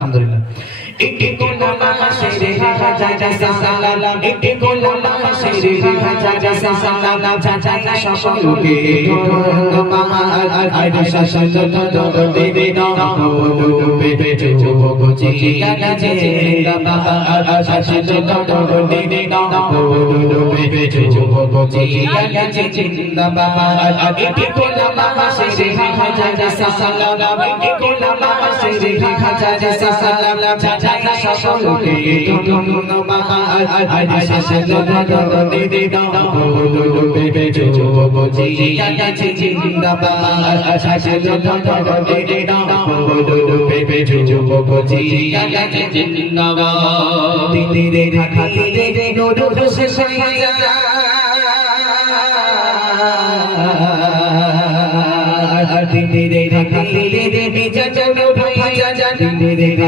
আলহামদুলিল্লাহ একটি গোলামা শেরে হাজার সালাম একটি গোলামা শেরে হাজার সালাম জানা সকলকে ধন্যবাদ আর শাসন দেবে না বলবে যুবক জিয়া জিন্দাবাদ আর শাসন দেবে না বলবে যুবক জিয়া জিন্দাবাদ একটি গোলামা শেরে হাজার সালাম একটি গোলামা শেরে হাজার সালাম জানা সকলকে ধন্যবাদ আর শাসন দেবে না বলবে যুবক জিয়া জিন্দাবাদ আর শাসন দেবে না বলবে যুবক জিয়া জিন্দাবাদ দিনের খাতিরে নূর শেষ হয়ে যায় দিনের